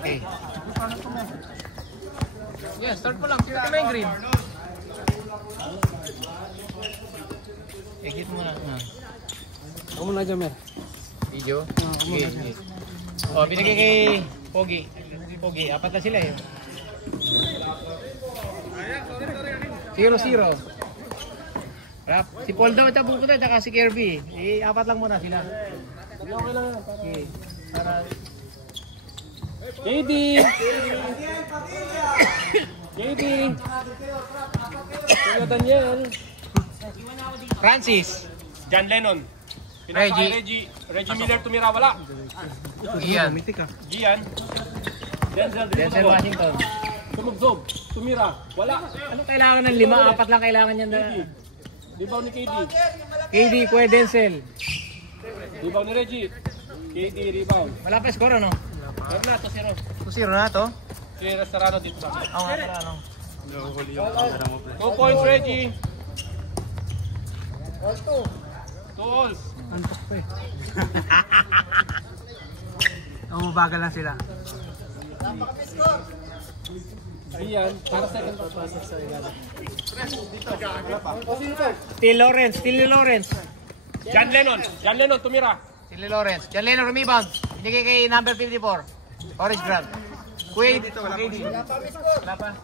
Okay. Yeah, start mo lang. Sira mo yung green. Exit mo na. Ako muna dyan, Mer. Video? Okay. Oh, binigay kay Pogi. Pogi, apat na sila eh. 0-0. Si Paul daw ito pupunta, tsaka si Kirby. Apat lang muna sila. Okay lang. Okay. Para... JD! JD! Kuya Daniel. Francis. John Lennon. Reggie. Reggie Miller tumira, wala. Gian. Gian. Denzel Washington. Sumugsob. Tumira. Wala. Ano kailangan ng 5? Apat lang kailangan yan na... Dibaw ni KD. KD, Kuya Denzel. Dibaw ni Reggie. KD, rebound. Wala pa score ano? Meron na, 2-0. 2-0 na to? Si Restaurano dito ba? Oo nga pala ano. 2 points, Reggie. 2 alls. Antok pa eh. Mabagal lang sila. Ayan, para second pass. Still Lawrence. John Lennon tumira. Still Lawrence. John Lennon rebound. Binigay kay number 54. Orange Grant. Kuya dito. Wala pa.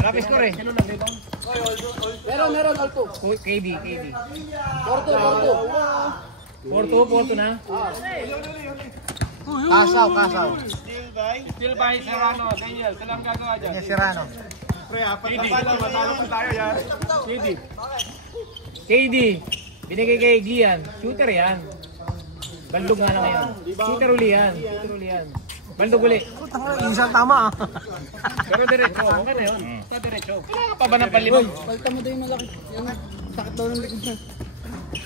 Wala pa score eh. Meron, Alto. KD. Porto. 4-2 na. Kasaw. Still by Serrano. Daniel, sila ang gagawa dyan. Yes, Serrano. KD. Binigay kay Gian. Shooter yan. Baldog nga lang yan. Shooter uli yan. Baldog uli. Minsan tama ah. Pero diretso. Ang ganda yun. Basta diretso. Kailangan pa ba ng palimang? Palta mo daw yung malaki. Yan na. Sakit daw ng likod na.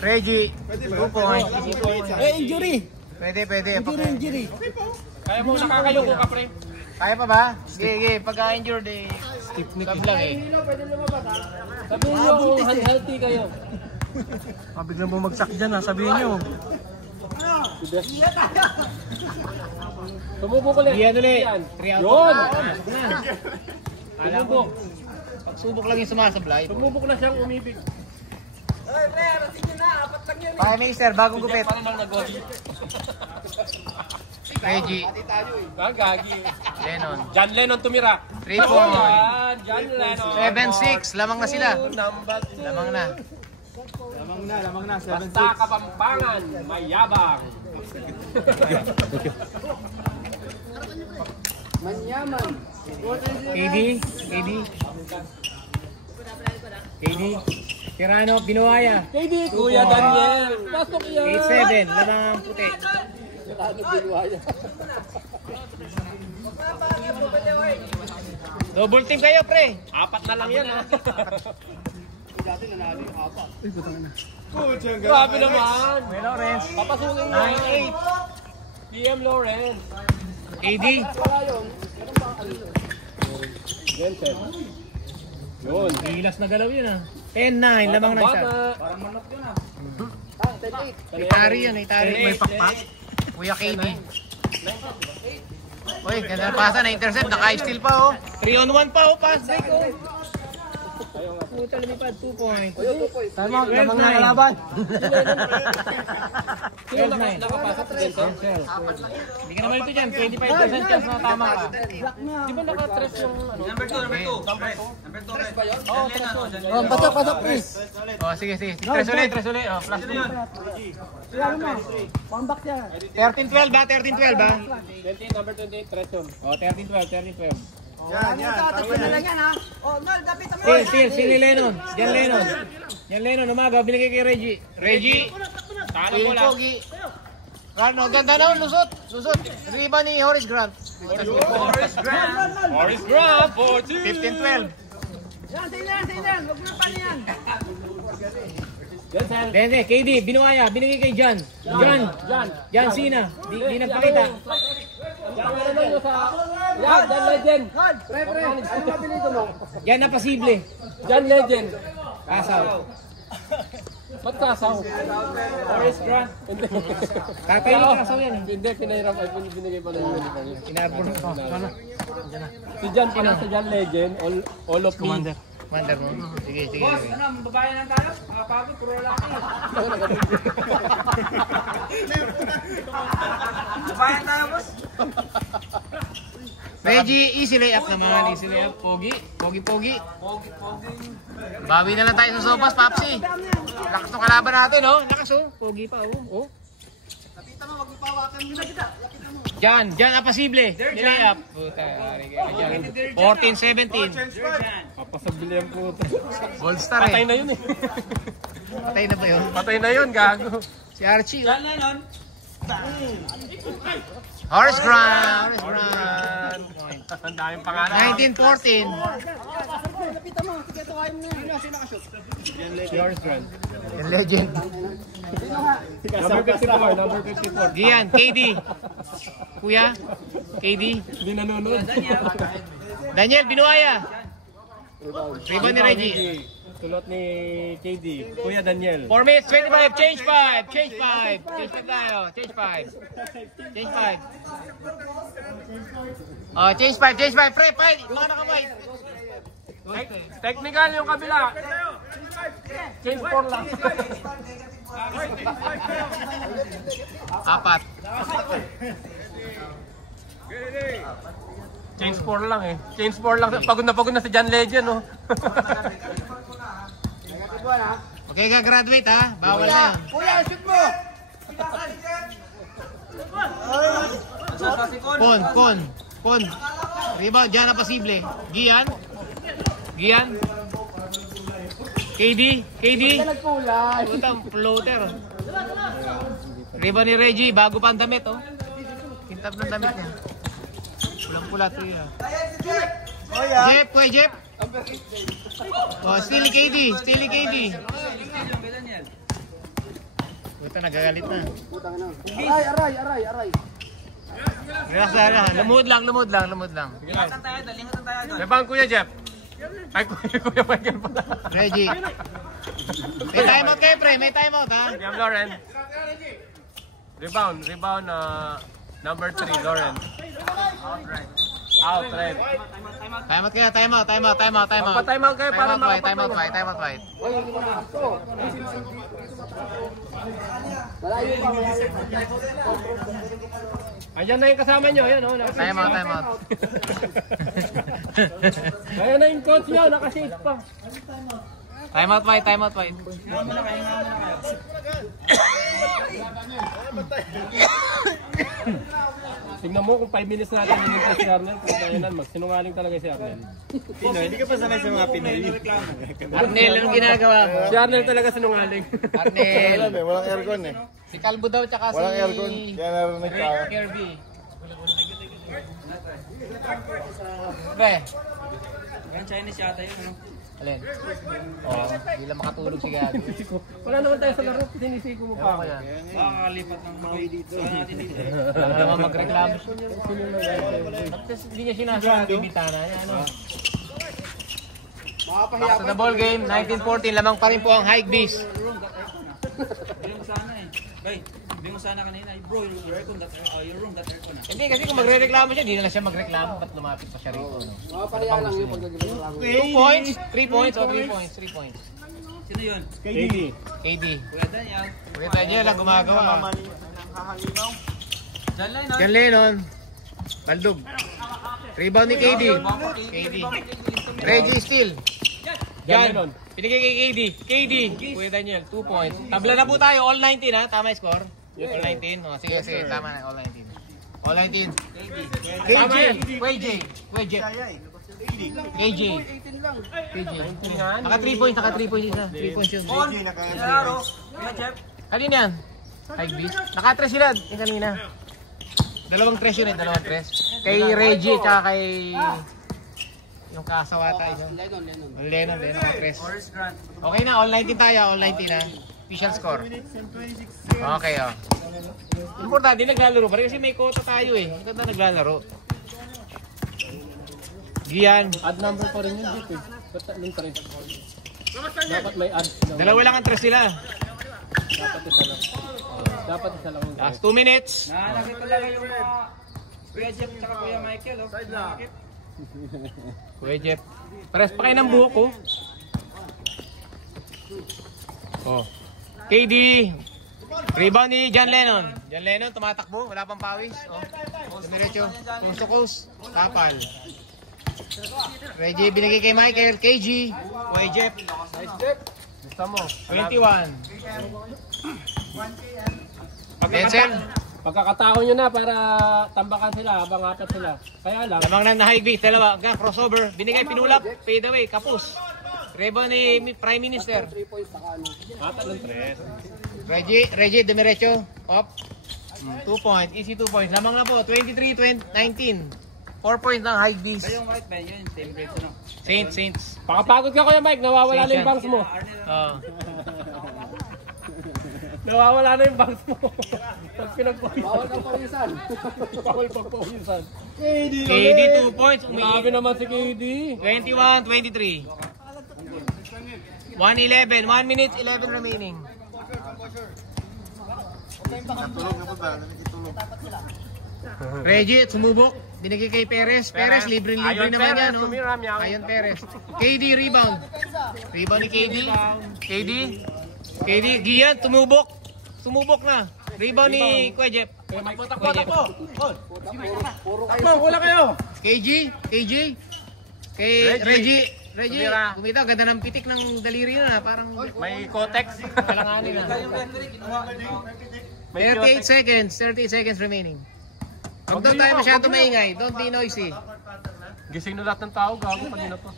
Reggie. 2 points. Injury. Pwede. Injury. Kaya mo nakakayoko ka, pre. Kaya pa ba? Sige. Pagka-injured eh. Skip lang eh. Sabihin nyo kung unhealthy kayo. Biglang bumagsak dyan ha. Sabihin nyo. Sumubok ulit. Iyan ulit. 3 out. Yun! Alam ko. Pagsubok lang yung sumasablay. Sumubok na siyang umibig. Kaya Master, bagong gupit. Paano nang nag-goal? Reggie. Gagi. Lennon. John Lennon tumira. 3 points. John Lennon. 7-6. Lamang na sila. Number 2. Lamang na. Basta Kapampangan, mayabang. Manyaman. KD. Serrano, Binuaya. KD, Kuya Daniel. Pasok yan. 8-7. Lamang puti. Double team kayo, pre. 4 na lang yan, ha? Dati nanalo yung 4. Grabe naman. May Lawrence. Papasukin mo. 9-8. PM Lawrence. KD. Wala yun. Meron pa ang alino. Jensen. Yun. Gilas na galaw yun ah. 10-9. Lamang na isa. Parang manok yun, ha? 10-8. Itari yan. May pakpak. Kuya KD. Uy, ganda na pasa na intercept. Naka-steal pa oh. 3-on-1 pa oh. Pass break oh. Puta lumipad 2 points. Tama, lamang na kalaban. Sino nakapasok si Jensen? Hindi ka naman ito dyan. 25% chance na tama ka. Di ba naka-tres yung ano? Number 2. Oo, tres yun. Pasok, please. Oh, sige. 3 ulit. Oh, plus 2. Sila mo. Pambak siya. 13-12 ba? 13-12 ba? 20, number 28, tres yun. Oh, 13-12. Yan. Tatlo na lang yan, ha? Oh, Nol, dapat mo. Si Lennon. Yan Lennon. Umaga, binigay kay Reggie. Talo mo lang. Pogi. Rano, ganda na. Lusot. Riba ni Horace Grant. Horace Grant, 4-2. 15-12. Yan, tingnan. Huwag mo pa niyan. Jensen. Then, KD, Binuaya. Binigay kay John Cena. Di nagpakita. Yan, John Legend. Pre, ano mabilito mo? Yan na pasible. John Legend. Kasaw. Ba't kasaw? Forest Grant. Hindi. Tatay yung kasaw yan eh. Hindi, pinahirap ay binigay pa ng uniform niya. Inarbor na ito. Ano? Si Jan pala, si Jan Legend, all of me. Commander mo. Sige, sige. Boss, ano, babae lang tayo? Pagod, puro lalaki. Babae tayo, boss. Reggie, easy layup naman. Easy layup. Pogi. Pogi. Bawi na lang tayo sa sopas, Papsi. Lakas ng kalaban natin, oh. Lakas, oh. Pogi pa, oh. Lapita mo, wag mo pawakan mo na kita. Lapita mo. Diyan apasible. Layup. Puta, 14-17. Papasabili ang puto. Gold star Patay eh. na yun eh. Patay na ba yun? Patay na yun, gago. Si Archie, oh. Yan na nun. Horse Ground. Ang daming pangalan. 19-14. Lapita mo, sige tukain mo na. Sino nakashoot? Yours, friend. Yung legend. Number 54, number 54. Gian, KD. Kuya, KD. Hindi nanonood. Daniel, Binuaya. Rebound ni Reggie. Tulot ni KD. Kuya Daniel. 4 minutes, 25. Change 5 tayo. Change 5. Oh, change 5. Pre, mga nakamay. Technical yung kabila. Change 4 lang. 4. Change 4 lang eh. Change 4 lang. Pagod na si Jan Legend, oh. Okay ka, graduate ha. Bawal na yun. Kuya, shoot mo! Kon. Rebound, dyan na posible. Gian. KD. Putang floater. Rebound ni Reggie, bago pa ang damit, oh. Kintab ng damit niya. Pulang-pula ito yun. Jeff. Oh, still KD. Puta, nagagalit na. Aray. Relax lang. Lumod lang. Lingatan tayo doon. May bang Kuya Jeff? Ay, Kuya Michael pala. Reggie. May timeout kayo, pre. May timeout, ha? Game Lauren. Rebound, number 3, Lauren. Out, right. Timeout kayo, timeout. Magpa-timeout kayo para Timeout white. Malayo pa, Ayan na yung kasama nyo, ayan o. Timeout. Ayan na yung coach nyo, nakashake pa. Timeout white. Tingnan mo kung 5 minutes natin hinintay si Arnel, kung kaya nan, magsinungaling talaga si Arnel. Hindi ka pa sanay sa mga Pinoy. Arnel, anong ginagawa mo? Si Arnel talaga sinungaling. Arnel. Walang aircon eh. Si Calvo daw, tsaka si... Walang aircon. Kaya narinig ka. Kirby. Pre. Yan, Chinese yata yun, ano? Alin? Oh, hindi lang makatulog si Gago. Wala naman tayo sa laro, sinisiko mo pa ako. Makakalipat ng mga dito. Wala naman magreklamo siya. Tapos hindi niya sinasabi yung bitana niya. Ano? Back to the ball game, 19-14. Lamang pa rin po ang Hike Beast. Bili mo sana eh. Bay, bili mo sana kanina. Bro, your aircon, your room, that aircon. Hindi, kasi kung magre-reklamo siya, hindi na siya magreklamo. Ba't lumapit pa siya rito? No? Pareha lang yung pagkagibig lang. 2 points? 3 points? O 3 points? Sino yun? KD. Kuya Daniel. Kuya Daniel lang gumagawa. John Lennon. Baldog. Rebound ni KD. Reggie Steele. Yan. Pinigay kay KD. Kuya Daniel, 2 points. Tabla na po tayo. All 19 ha. Tama yung score? All 19. O, sige. Tama na. All 19. All 19. Tama yan. KJ. Naka 3 points isa. 3 points yun. Claro. Kuya Jeff. Kanina yan. Hike Beast. Naka-3 sila. Yung kanina. Dalawang 3 yun eh. Kay Reggie at kay... Yung kasawata yun. Lennon. 3. Forest Grant. Okay na. All 19 tayo. All 19 ha. Official score. Okay oh. Importante, naglalaro pa rin kasi may quota tayo eh. Maganda naglalaro. Gian. Add number pa rin yun dito eh. Ba't tatlong 3? Dapat may add. Dalawa lang ang 3 sila. Dapat isa lang. Last 2 minutes. Nakakita lang yung mga Kuya Jeff tsaka Kuya Michael, oh. Side lang. Kuya Jeff. Pares pa kayo ng buhok ko. Oh. KD. Rebound ni John Lennon. John Lennon tumatakbo, wala pang pawis. Oh. Dumiretso. Coast to coast. Tapal. Reggie binigay kay Michael. KG. Kuya Jeff. Gusto mo. 21. Denzel. Pagkakataon nyo na para tambakan sila habang apat sila. Kaya lang. Lamang na high beat. Dalawa. Crossover. Binigay pinulap. Fade away. Kapus. Rebound ni Prime Minister. Apat ng 3. Reggie dumiretso. Up. 2 points. Easy 2 points. Lamang na po. 23-19. 4 points ng high beats. Yung White Ben, yun, same grade, ano? Saints. Pakapagod ka Kuya Mike. Nawawala na yung bangs mo. Oh. Nawawala na yung bangs mo. Pag pinagpawisan. Bawal kang pawisan. Bawal pang pawisan. KD 2 points. Grabe naman si KD. 21-23. 1-11. 1 minute 11 remaining. Reggie, sumubok. Binigay kay Perez. Perez, libre-libre naman yan. No? Ayon Perez. KD, rebound. Rebound ni KD. KD, Gian, tumubok. Sumubok na. Rebound ni Kuya Jeff. Takbo. Takbo, wala kayo. KG. Kay Reggie, kumita, ganda ng pitik ng daliri na. Parang May kotex. kalanganin na. 38 seconds remaining. Huwag daw tayo masyado maingay. Don't be noisy. Gising na lahat ng tao. Gago kanina to.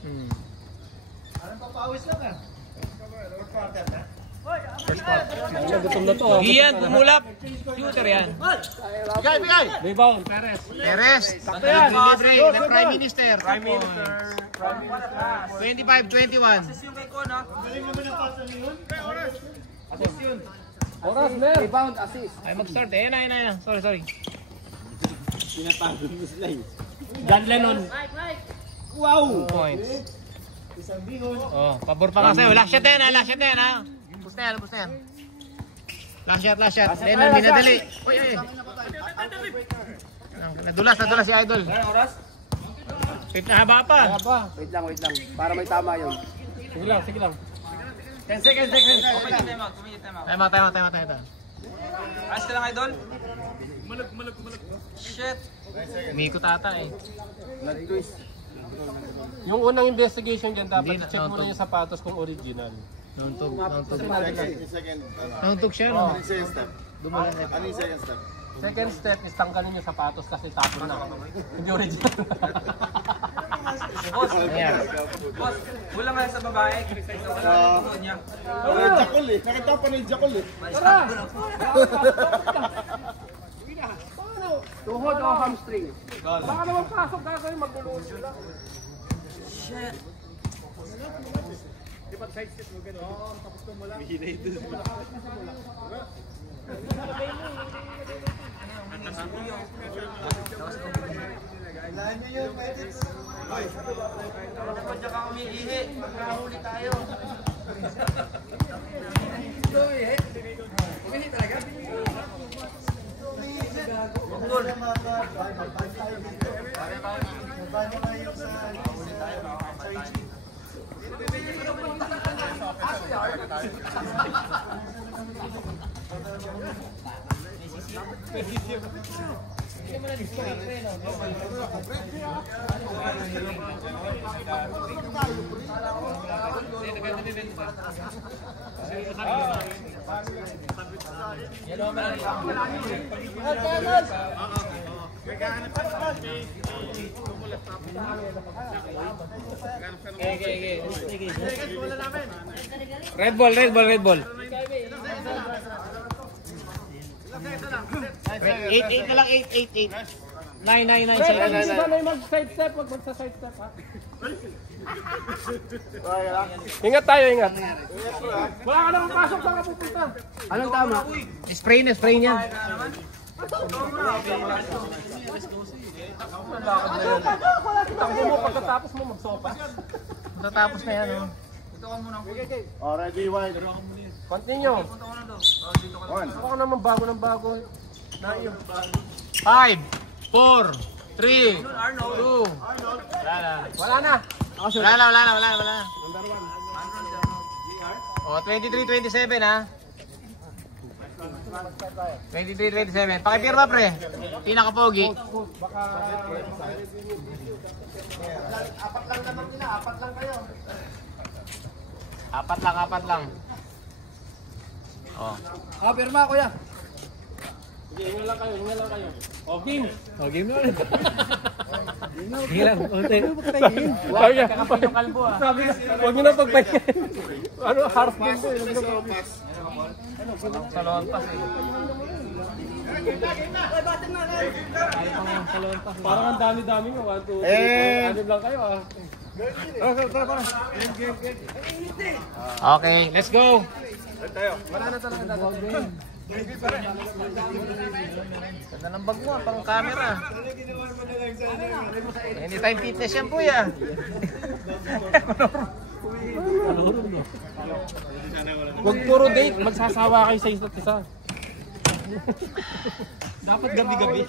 Gutom na to. Gian, bumulap. Shooter yan. Bigay. Rebound, Perez. Perez. Libre. The Prime Minister. 25-21. Oras, Mer. Rebound, assist. Ay, mag-start. Ayan na. Sorry. John Lennon. 2 points. Oh, pabor pa kasi. Last shot yan ha. Bus na yan. Last shot. Lennon, binadali. Uy. Nadulas si Idol. Pit na haba pa. Wait lang. Para may tama yun. Sige lang. 10 seconds. Okay, time out. Time out. Ayos ka lang, Idol? Malag. Shit. Umikot ata eh. Yung unang investigation dyan, dapat Hindi na, check muna yung sapatos kung original. Nauntog siya, no? Ano yung second step? Second step is tanggalin yung sapatos kasi tapon na. Hindi original. Boss, Ayan. wala nga sa babae. Wala nga sa niya. Jakol eh. Nakita pa ni Jakol eh. Tuhod o hamstring? Baka naman pasok gagawin magulo sila. Shit. Diyan ka umiihi. Magkahuli tayo. Umiihi talaga? Red ball. 8 na lang, 8. 9. Sanay mag-side step, wag magsa-side step ha. Ingat tayo. Wala ka naman pasok, saan ka pupunta? Anong tama? Spray niya. Takbo mo pagkatapos mo magsopa. Tatapos na yan, oh. Punta ka muna po. Oh, ready, wide. Continue. Punta ka na daw. One. Ako naman bago ng bago. Na iyo. 5, 4, 3, 2. Wala na. Wala na. Oh, 23-27 ha. 23-27. Pakipirma pre. Pinaka-pogi. Apat lang. Oh. Pirma kuya. Sige, hinga lang kayo. O, game. Game na ulit. Kaya, yung kalbo ah. Sabi na, huwag nyo na pagpahinga. Ano, half game po. Salon pass eh. Parang ang dami-dami mo. 1, 2, 3, 4. Ano lang kayo ah. Okay, let's go. Wala na talaga dapat. Ganda ng bag mo, pang camera. Anytime fitness yan po ya. Huwag puro date, magsasawa kayo sa isa't isa. Dapat gabi-gabi.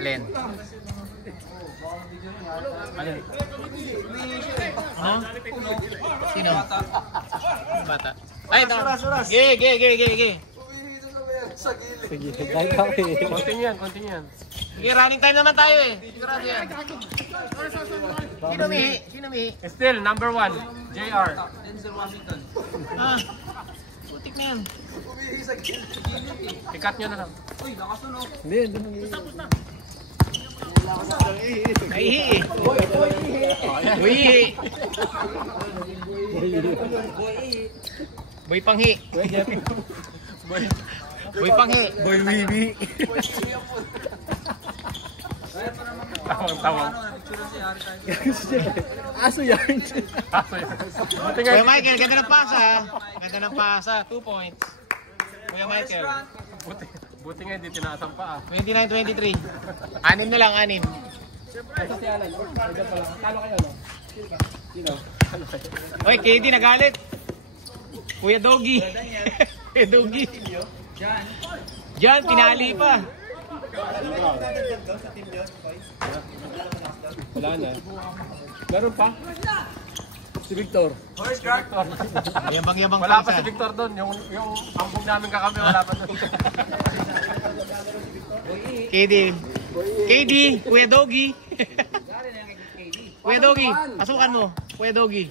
Alin? Ano? Sino? Bata. Ay, ito. Ge. Sige, kahit ako eh. Continue yan. Sige, running time naman tayo eh. Sigurado yan. Sino mihi? Still, number 1, JR. Denzel Washington. Ah, putik na yan. Ikat nyo na lang. Uy, nakasunog. Naihi eh. Uihi. Boy panghi. Boy panghi. Boy wiwi. Tawang. Aso yan. Kuya Michael, ganda ng pasa. 2 points. Kuya Michael. Buti nga hindi tinaasang pa ah. 29-23. 6 na lang, 6. Ito si Alan. Ito pala. Talo kayo no? Sino? Oy, KD nagalit. Kuya Doggy. Kuya Doggy. Diyan, pinali pa. Wala na. Meron pa? Si Victor. Yabang-yabang Wala pa si Victor doon. Yung ambog namin kakami, wala pa doon. KD, Kuya Doggy. Kuya Doggy, pasukan mo. Kuya Doggy.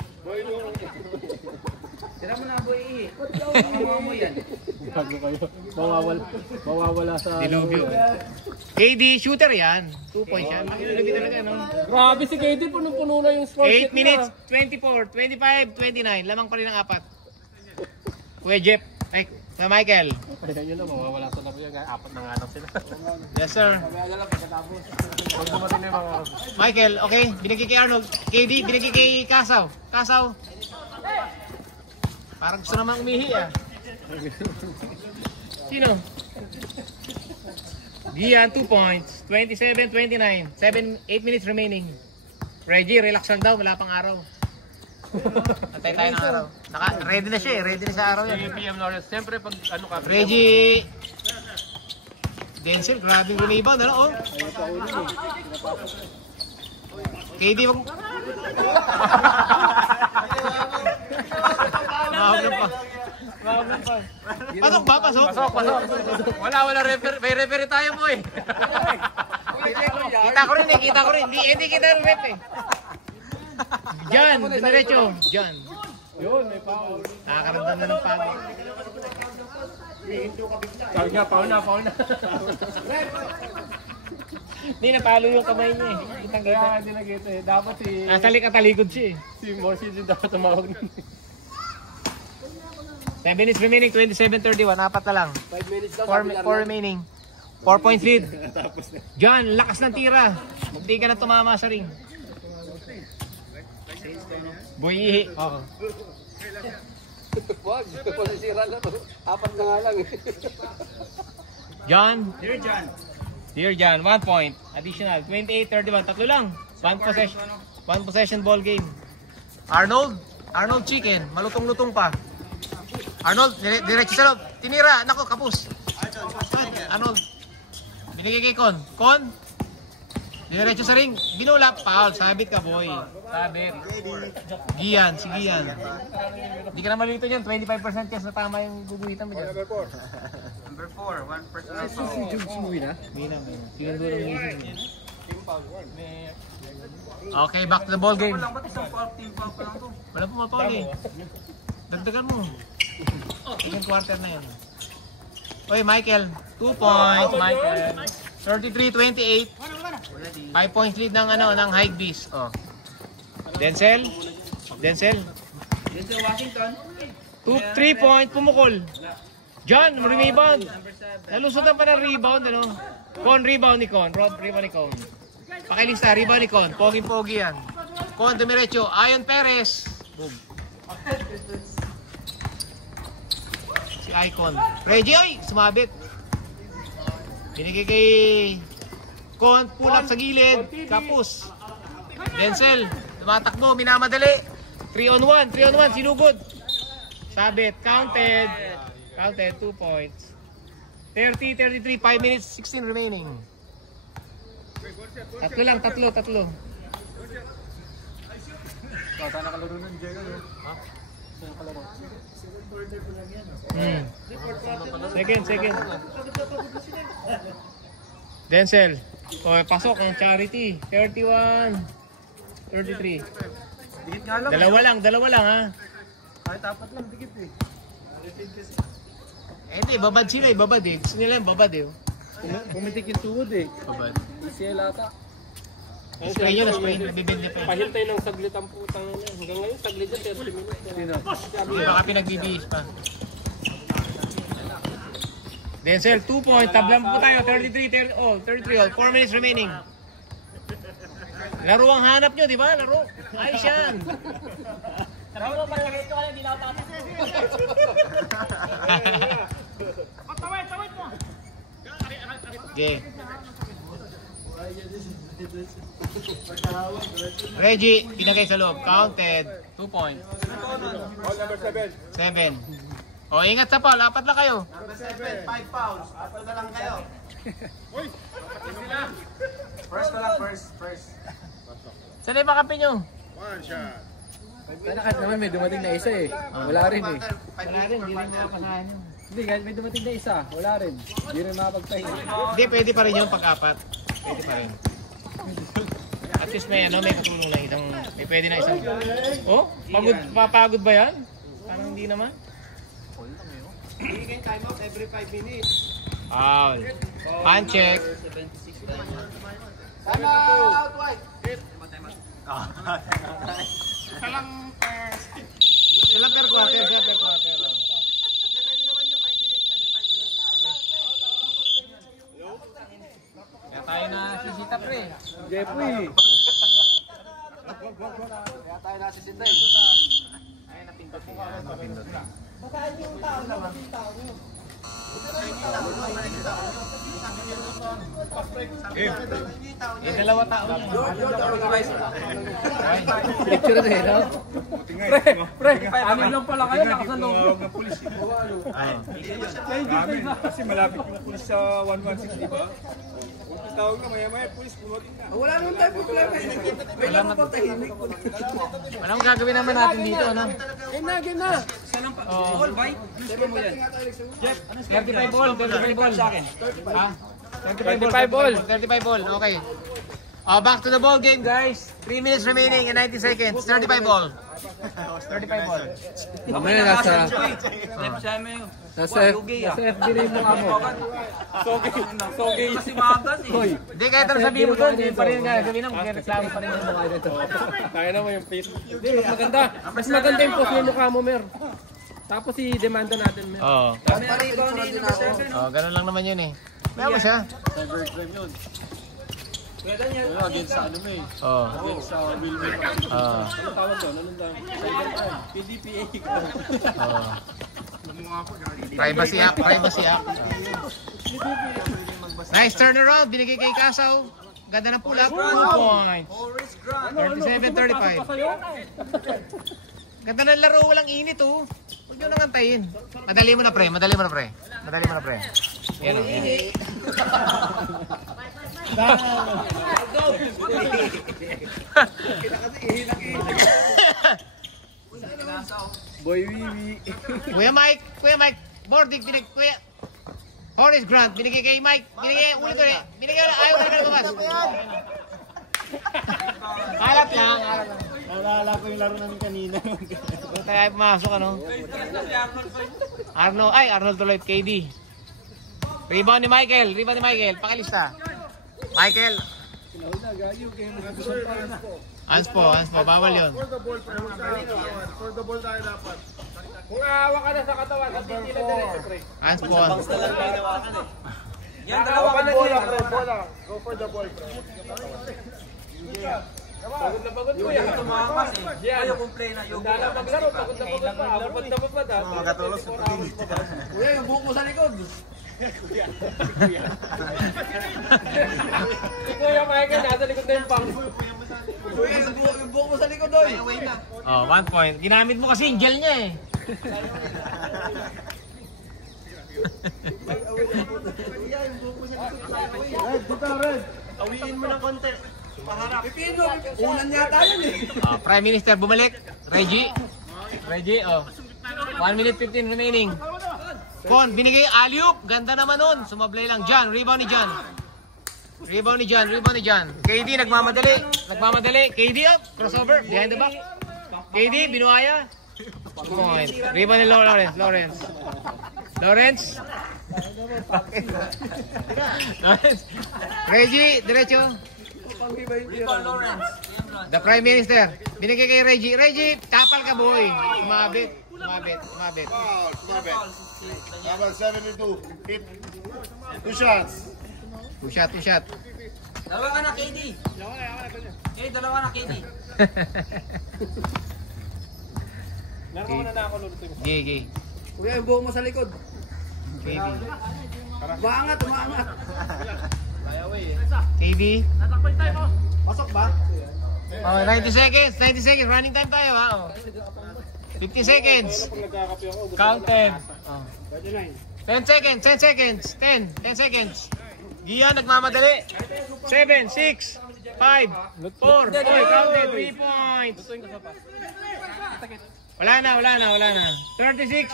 Tira mo na, boy. Mamawa mo yan. Bago kayo. Mawawala sa... Dilubyo. KD, shooter yan. 2 points yan. Makinulobi talaga, no? Grabe si KD, punong-puno na yung score 8 minutes, 24, 25, 29. Lamang pa rin ang 4. Kuya Jeff. Ay, Kuya Michael. Ayan yun na, mawawala sa laro yan. 4 na nga lang sila. Yes, sir. Huwag dumating na yung mga... Michael, okay. Binigay kay Arnold. KD, binigay kay Kasaw. Parang gusto naman umihi, ah. Sino? Gian, 2 points. 27-29. 8 minutes remaining. Reggie, relax lang daw. Wala pang araw. Antay tayo ng araw. Ready na siya eh. Ready na sa araw yan. PM Lawrence, siyempre pag ano ka... Reggie. Denzel, grabing rebound. Ano, oh? KD, wag... Mahog na pa. Pasok ba? Pasok. Wala referee. May referee tayo mo eh. Kita ko rin. Hindi kita rin rep eh. Diyan, diretso. Diyan. Yun, may foul. Nakakaramdam na ng foul. Sabi nga, foul na. Hindi, napalo yung kamay niya eh. Kaya hindi nag-ito eh. Dapat si... Talikod siya eh. Si Morsi din dapat tumawag nun. 7 minutes remaining, 27-31. 4 na lang. 5 minutes lang. 4 remaining. 4 points lead. John, lakas ng tira. Hindi ka na tumama sa ring. Buyi. Oo. Wag, masisira na to. 4 na nga lang eh. John. Dear John. Dear John, 1 point. Additional. 28-31. Tatlo lang. One possession ball game. Arnold chicken. Malutong-lutong pa. Arnold, diretso sa loob. Tinira. Nako, kapus. Arnold. Binigay kay Con. Con. Diretso sa ring. Binulap. Foul. Sabit ka, boy. Sabit. Gian. Si Gian. Hindi ka na malito dyan. 25% kasi tama yung guguhitan mo dyan. Number 4, 1% Si Jugs mo na? Hindi na. Siguro yung isip niya. Okay, back to the ball game. Ba't isang team foul pa lang to? Wala po mapawal eh. Dagdagan mo. Second quarter na yan. Oy, Michael. 2 points, Michael. 33-28. 5 points lead ng High Beast. Oh. Denzel. Denzel Washington. 3 point, pumukol. John, rebound. Nalusutan pa ng rebound, ano? Con, rebound ni Con. Rebound ni Con. Pakilista, rebound ni Con. Pogi-pogi yan. Con, dumiretso. Ayon Perez. Boom. Si Icon. Reggie, ay! Sumabit. Binigay kay Con. Pull up sa gilid. Kapus. Denzel. Tumatakbo. Minamadali. 3-on-1. 3-on-1. Sinugod. Sabit. Counted. Counted. 2 points. 30-33. 5 minutes. 16 remaining. Tatlo lang. Tatlo. Saan nakalaro nun, Jerry? Ha? Saan nakalaro? Second. Denzel. O, pasok ang Charity. 31. 33. Dikit nga lang. Dalawa lang ha. Kahit apat lang, dikit eh. Hindi, babad sila eh. Babad eh. Gusto nila yung babad eh. Pumitik yung tuhod eh. Babad. ECL ata. Spray nyo. Nabibindi pa yun. Pahintay ng saglit ang putang niya. Hanggang ngayon, saglit na 30 minutes. Sino? Baka pinagbibihis pa. Denzel, 2 point. Tablan po tayo. 33 all. 4 minutes remaining. Laro ang hanap nyo, di ba? Laro. Ayos yan. Tawag mo pa rin ito kaya hindi na ako tapos. Tawid mo. Okay. Reggie, pinagay sa loob. Counted. 2 points. Ball number 7. 7. O, ingat sa foul. 4 lang kayo. Number 7, 5 fouls. 4 na lang kayo. First pa lang, first. Saan yung makapi nyo? 1 shot. Sana kahit naman may dumating na isa eh. Wala rin eh. Wala rin. Hindi rin makapasahan nyo. Hindi, kahit may dumating na isa. Wala rin. Hindi rin makapagpahinga. Hindi, pwede pa rin yung pag-apat. Pwede pa rin. At least may katulong na isang, may pwede na isang. Oh, papagod ba yan? Parang hindi naman. Bigyan time out every 5 minutes. Foul. Hand check. Time out, White. Silang per quarter. Kaya tayo na sisita pre. Jeffrey! Kaya tayo nasisintay. Ay, napindot niya. Makain yung tao naman. Dalawa tao. Picture na eh, no? Pre! Amin lang pala kayo, nakasalong. Kasi malapit yung pulis sa 116, di ba? Kung tawag na maya-maya, pulis, punutin na. Wala naman tayo problema eh. May lang pa tahimik. Anong gagawin naman natin dito, ano? Game na! Saan ang all white? Ano sabi mo yan? Jeff, 35 ball sa akin? Ha? 35 ball. 35 ball, okay. Back to the ball game, guys. 3 minutes remaining and 90 seconds. 35 ball. 35 ball. Mamaya nasa... Nasa FB na yung mukha mo. Sogi. Kasi magas eh. Hoy! Hindi, kahit ano sabihin mo doon, hindi pa rin nga. Sabihin na, magreklamo pa rin yung mukha nito. Kaya naman yung face. Hindi, mas maganda. Mas maganda yung post yung mukha mo, Mer. Tapos i-demanda natin, Mer. Oo. Kami ang rebound ni number 7. Oh, ganun lang naman yun eh. May mo siya. Pwede niya. Against sa ano mo eh. Oo. Against sa Wilmer. Ano tawag doon? Anong tawag? PDPA. Oo. Privacy act. Nice turnaround. Binigay kay Kasaw. Ganda ng pull-up. 2 points. Horace Grant. 37-35. Ganda ng laro, walang init oh. Huwag nyo nang antayin. Madali mo na pre. Yan o, yan. Boy Wiwi. Kuya Mike, boarding, Kuya Horace Grant, binigay kay Mike, ulit ulit, ayaw na lumabas. Alat lang. Naalala ko yung laro namin kanina. Kung tayo pumasok, ano? Arnold tuloy, KD. Rebound ni Michael, pakilista. Michael. Anspo, bawal yun. For the ball tayo dapat. Kung aawa ka na sa katawan, at hindi na diretso, pre. Anspo. Yan, dalawa ka na Bola. Go for the ball, bro. Pagod na pagod ko yan. tumakas eh. Yan. Ayaw kong play na yung Dala maglaro, pagod na pagod pa. Pagod na pagod ha. Makatulog sa pagingin. Kuya, yung buhok mo sa likod. Si Kuya Michael, nasa likod na yung pang. Kuya, yung buhok mo sa likod doon. Oh, 1 point. Ginamit mo kasi yung gel niya eh. Awiin mo ng konti. Pipino, unan yata yun eh. Oh, Prime Minister bumalik. Reggie, oh. 1 minute 15 remaining. Kon, binigay alley-oop. Ganda naman nun. Sumablay lang. John, rebound ni John. KD, nagmamadali. KD up, crossover, behind the back. KD, binuaya. 2 point. Rebound ni Lawrence. Reggie, diretso. The Prime Minister. Binigay kay Reggie, tapal ka boy. Sumabit. Foul. Dapat 72. Hit. 2 shots. Two shot. Dalawa ka na, KD. Dalawa na, KD. Laro mo na ako, lulutin ko. Gigi. Kuya, yung buhok mo sa likod. KD. Umaangat. KD. Pasok ba? Oh, 90 seconds. Running time tayo ha. Oh. 50 seconds. Counted. Oh. 10 seconds. 10 seconds. Gian nagmamadali. 7, 6, 5, 4, counted. 3 points. Wala na. 36,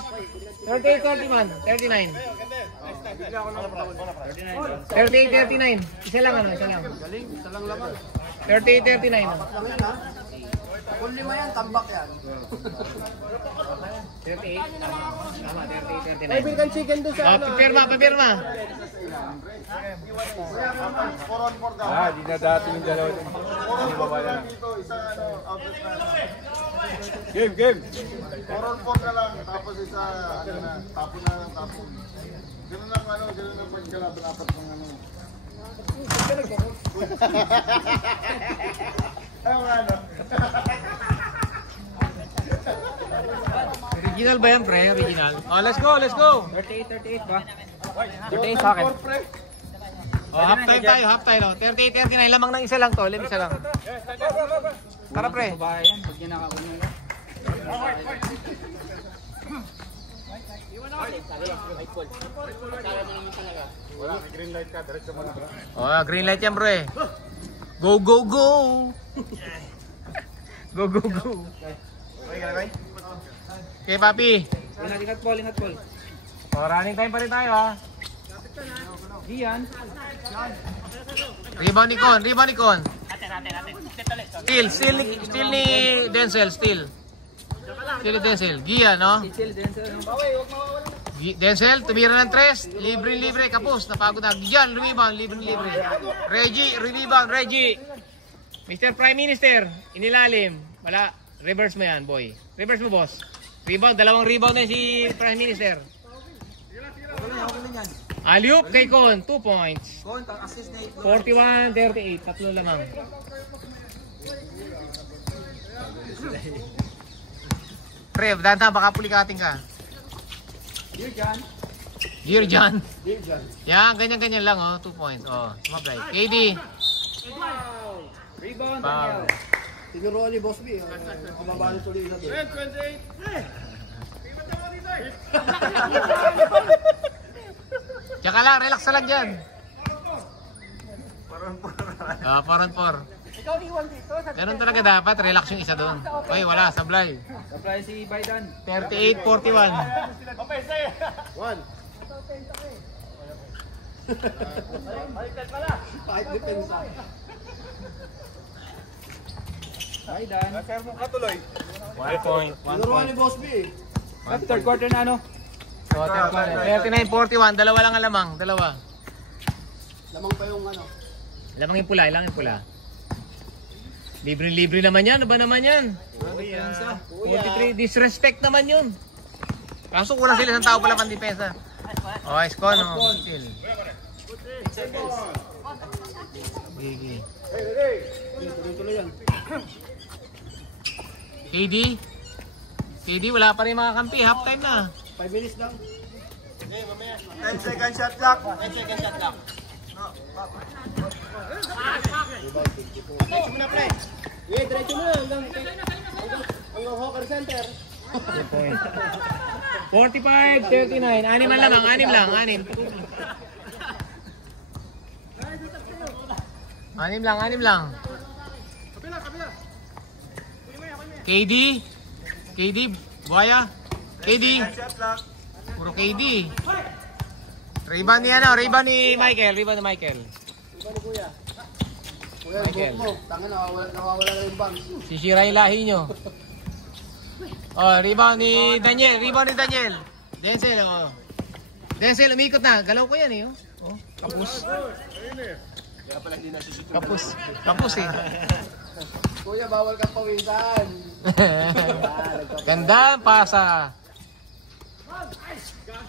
38, 31, 39. 38, 39. Isa lang. 38, 39. Kung 5 yan, tambak yan. 38, tama, 38, 39. Kaibigan chicken doon sa ano. Papirma. Di na dati yung dalawa. Hindi ba wala na? Game. 4 on 4 na lang. Tapos isa, tapon na. Ganun lang pagkalaban apat ng ano. Original ba yan, pre? Original. Oh, let's go. 38 ba? 38 sa akin. Oh, half time tayo. 38, 39. Lamang ng isa lang to. Isa lang. Tara, pre. Bayan, pag yan nakakunan ka. Wala, may green light ka. Diretso mo na. Oh, green light yan, pre. Go. Go. Okay, papi. Ingat Paul. Oh, running time pa rin tayo, ha. Gian. Rebound ni Con. Steal ni Denzel. Steal ni Denzel. Gia, no? Denzel, tumira ng 3. Libre. Kapos. Napagod na. Gian, rebound. Libre. Reggie, rebound. Mr. Prime Minister, inilalim. Wala. Reverse mo yan, boy. Reverse mo, boss. Rebound. 2 rebound na si Prime Minister. Alley-oop kay Con. 2 points. Kon, assist na 41-38. 3 lamang. Pre, danta, baka pulikating ka. Dear John. Yan, ganyan lang, oh. 2 points. Oh, sumablay. KD. Rebound, Foul. Daniel. Tinuruan ni Boss B. Kababalot ulit na doon. Tsaka lang, relax na lang dyan. Parang 4. Ikaw iwan dito. Ganun talaga dapat, relax yung isa doon. Oy, wala, sablay. Supply si Baidan. 38-41. Kahit depensa. Baidan. Serve mo katuloy. 1 point. 1 Tinuruan point. ni Boss B. Third quarter na ano? So, 39-41. Dalawa lang ang lamang. Dalawa. Lamang pa yung ano. Lamang yung pula. Ilang yung pula. Libre-libre naman yan. Ano ba naman yan? 43. Disrespect naman yun. Kaso kulang sila ng tao pala pang depensa. Okay, score no. Still. Gigi. Tuloy-tuloy yan. KD, wala pa rin mga kampi. Half time na. 5 minutes lang. 10 second shot clock. 10 second shot clock. Diretso mo na, pre. Yeah, diretso mo na. Hanggang Hawker Center. 45-39. Anim man lamang. Anim lang. Anim lang. KD, Buhaya. KD. Puro KD. Rebound ni Michael. Kuya, Michael. go mo. Tanga, nawawala na yung bangs. Sisira yung lahi nyo. Oh, rebound ni Daniel. Denzel, oh. Denzel, umikot na. Galaw ko yan eh. Oh, kapus eh. Kuya, bawal kang pawisan. Ganda ang pasa.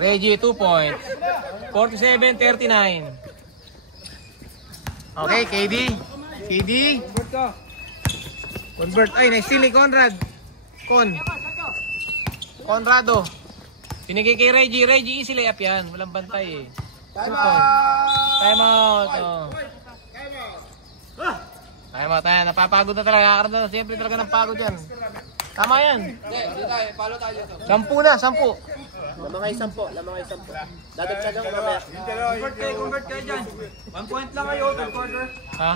Reggie, 2 point. 47-39. Okay, KD. Convert ka. Convert. Ay, na-steal ni Conrad. Conrado. Pinigay kay Reggie. Easy layup yan. Walang bantay eh. Time 2 point. out! Time out. Oh. Time out. Ayan, napapagod na talaga. Nakakaroon na siyempre talaga ng pagod yan. Tama yan. Hindi tayo, follow tayo dito. 10 na. Lamang ay 10. Dadagdagan ko mamaya. Convert kayo dyan. 1 point lang kayo, third quarter. Ha?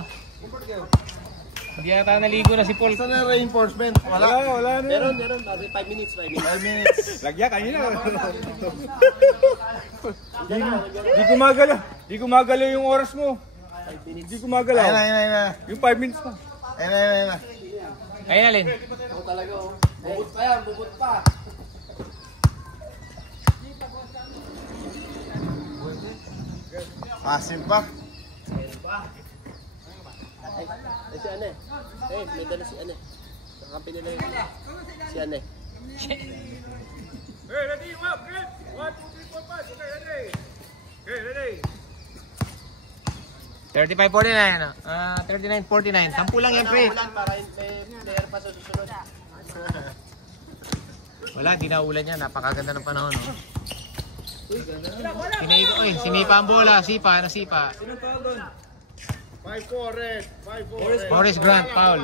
Hindi yata naligo na si Paul. Saan na reinforcement? Wala na. Meron. 5 minutes. 5 minutes. Lagya kanina. Di gumagalaw yung oras mo. Di gumagalaw. Ayun. Yung 5 minutes pa. Ayun. Ayun na, Lin. Ako talaga, oh. Bubot pa yan, bubot pa. Asim pa. Ay, si Ane. May dala si Ane. Kakampi nila yun. Si Ane. Hey, ready, up, good. 1, 2, 3, 4, 5. Okay, ready. Okay, ready. 35-49. 39-49. 10 lang yan, pre. Ulan para may player pa sa susunod. Wala, di na ulan yan. Napakaganda ng panahon. Oh. Sinipa ang bola. Sipa. Sinong tawag doon? 5-4 red. 5-4 Forrest Grant, foul.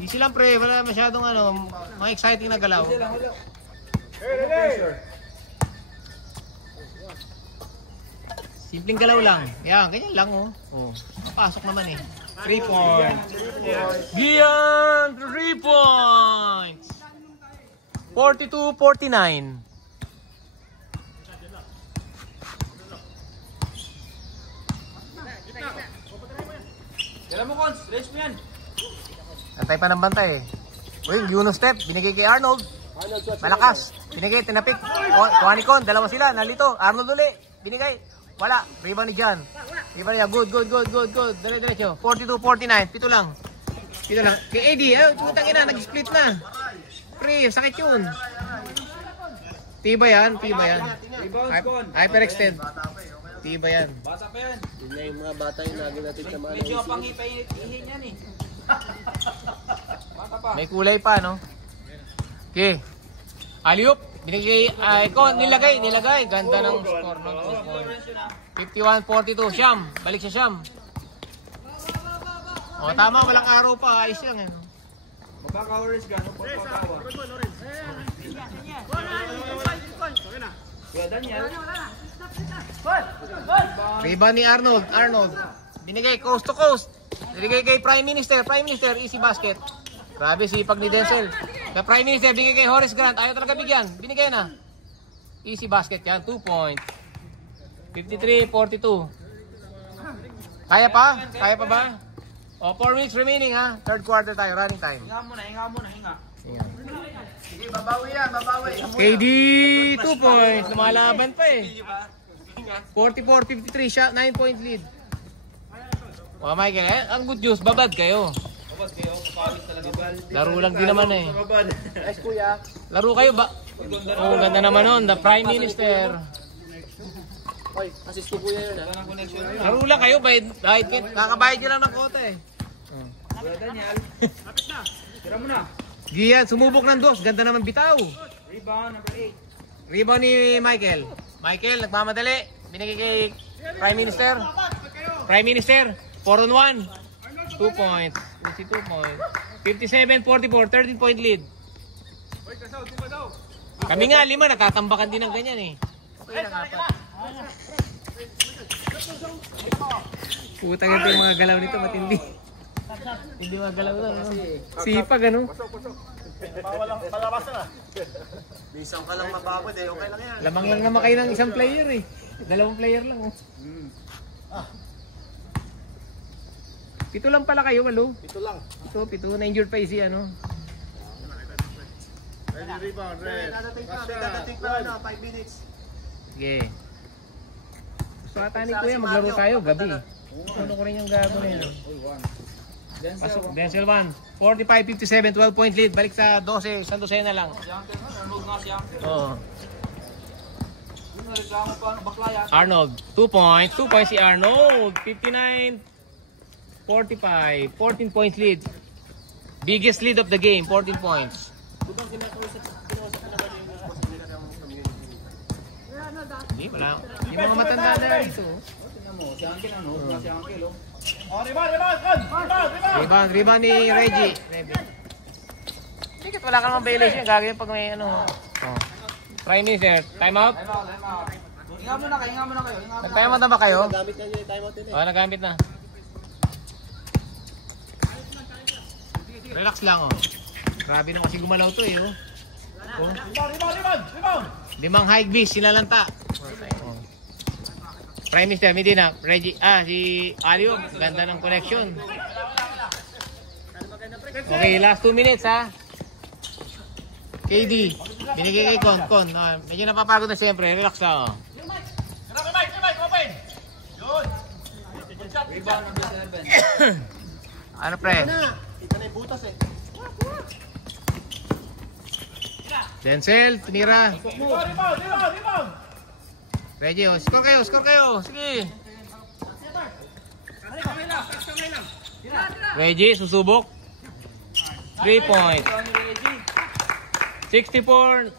Easy lang, pre. Wala masyadong mga exciting na galaw. Hey, ready. Simpleng galaw lang. Yan, ganyan lang, oh. Pasok naman eh. 3 points. Gian, 3 points. 42-49. Kailan mo, Cons? Race mo yan. Natay pa ng bantay eh. Uy, Juno step. Binigay kay Arnold. Malakas. Binigay, tinapik. Juanicon, dalawa sila. Nalito. Arnold uli. Binigay. Wala. Rebound ni John. Rebound niya. Good. Dire-diretso. 42-49. Pito lang. Kay Eddie. Putang ina. Nag-split na. Pre, sakit yun. Tiba yan. Rebounds, Con. Hyperextend. Tiba yan. Basa pa yan. Yun na yung mga bata yung lagi natin sa mga Medyo pangipainihin yan eh. Bata pa. May kulay pa, no? Okay. Aliup. Binigay, nilagay. Ganda ng score, no? 51-42. Siyam. Balik sa Siyam. O, tama, walang araw pa. Ayos yan, eh. Magkaka-orange ka, no? Pagkakawa. Kuya Daniel. Rebound ni Arnold. Arnold. Binigay coast to coast. Binigay kay Prime Minister. Prime Minister, easy basket. Grabe, sipag ni Denzel. The Prime Minister, binigay kay Horace Grant. Ayaw talaga bigyan. Binigay na. Easy basket yan. 2 points. 53-42. Kaya pa? Kaya pa ba? O, 4 weeks remaining ha. Third quarter tayo. Running time. Hinga muna, hinga. Sige, babawi yan, babawi. KD, 2 points. Lumalaban pa eh. 44-53 shot. 9 point lead. O, Michael, ang good news. Babad kayo. Laro lang din naman eh. Nice, kuya. Laro kayo ba? Oh, ganda naman nun. The Prime Minister. Hoy, assist ko kuya yun, ha? Laro lang kayo. Kakabayad nyo lang ng kota eh. Kuya Daniel. Tira mo na. Gian, sumubok ng dos. Ganda naman bitaw. Rebound, number 8. Rebound ni Michael. Michael, nagmamadali. Binigay kay Prime Minister. Prime Minister, 4 on 1. 2 points. 52 points. 57-44, 13 point lead. Kami nga, 5, natatambakan din ng ganyan eh. Okay lang, 4. Putang ito yung mga galaw nito, matindi. Hindi mga galaw na. Sipag, ano? Bisang ka lang mapapod eh, okay lang yan. Lamang lang naman kayo ng isang player eh. 2 player lang oh. 7 lang pala kayo, walo. 7 lang. 7, na-injured pa si ano. Ready, rebound, red. Dadating pa na, 5 minutes. Sige. Gusto ata ni Kuya, maglaro tayo gabi. Ano ko rin yung gago na yun. Pasok, Denzel 1. 45-57, 12 point lead. Balik sa 12, sa 12 na lang. Si Uncle, Arnold nga si Uncle. Oo. Yung reklamo pa, bakla yan. Arnold, 2 points. 2 points si Arnold. 59-45, 14 points lead. Biggest lead of the game, 14 points. Hindi, wala. Yung mga matanda na dito. Tingnan mo, si Uncle ano, bakla si Uncle oh. Rebound ni Reggie. Bakit wala ka naman violation? Gagawin pag may ano. Oh. Prime Minister, time out? Time out. Hinga muna kayo. Nag-time out na ba kayo? Gamit na nyo yung timeout yun eh. Oo, nagamit na. Relax lang oh. Grabe na kasi gumalaw to eh oh. Oh. 5 high beast, sinalanta. Oh. Prime Minister, Medina, Reggie, si Alio, ganda ng connection. Okay, last 2 minutes ha. KD, binigay kay Con. Medyo napapagod na siyempre, relax lang oh. Rebound number 7. Ano pre? Ito na yung butas eh. Denzel, tinira. Reggie, oh. Score kayo. Sige. Reggie, susubok. 3 points. 64-45,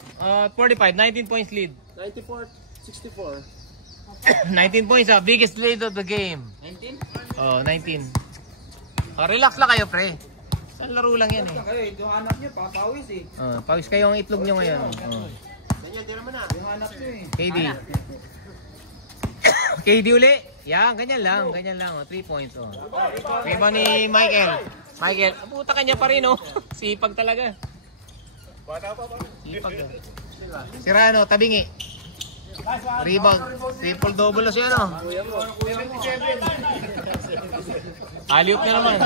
19 points lead. 94-64. 19 points, biggest lead of the game. 19? Oh, 19. Relax lang kayo, pre. Isang laro lang yan eh. Kayo, yung anak nyo, papawis eh. Pawis kayo ang itlog nyo ngayon. Daniel, tira mo na. Yung anak nyo eh. KD. KD uli. Yan, ganyan lang. 3 points. Oh. Rebound ni Michael. Puta kanya pa rin oh. Sipag talaga. Sipag. Sirano, tabingi. Rebound. Triple double na siya no. Aliup na naman.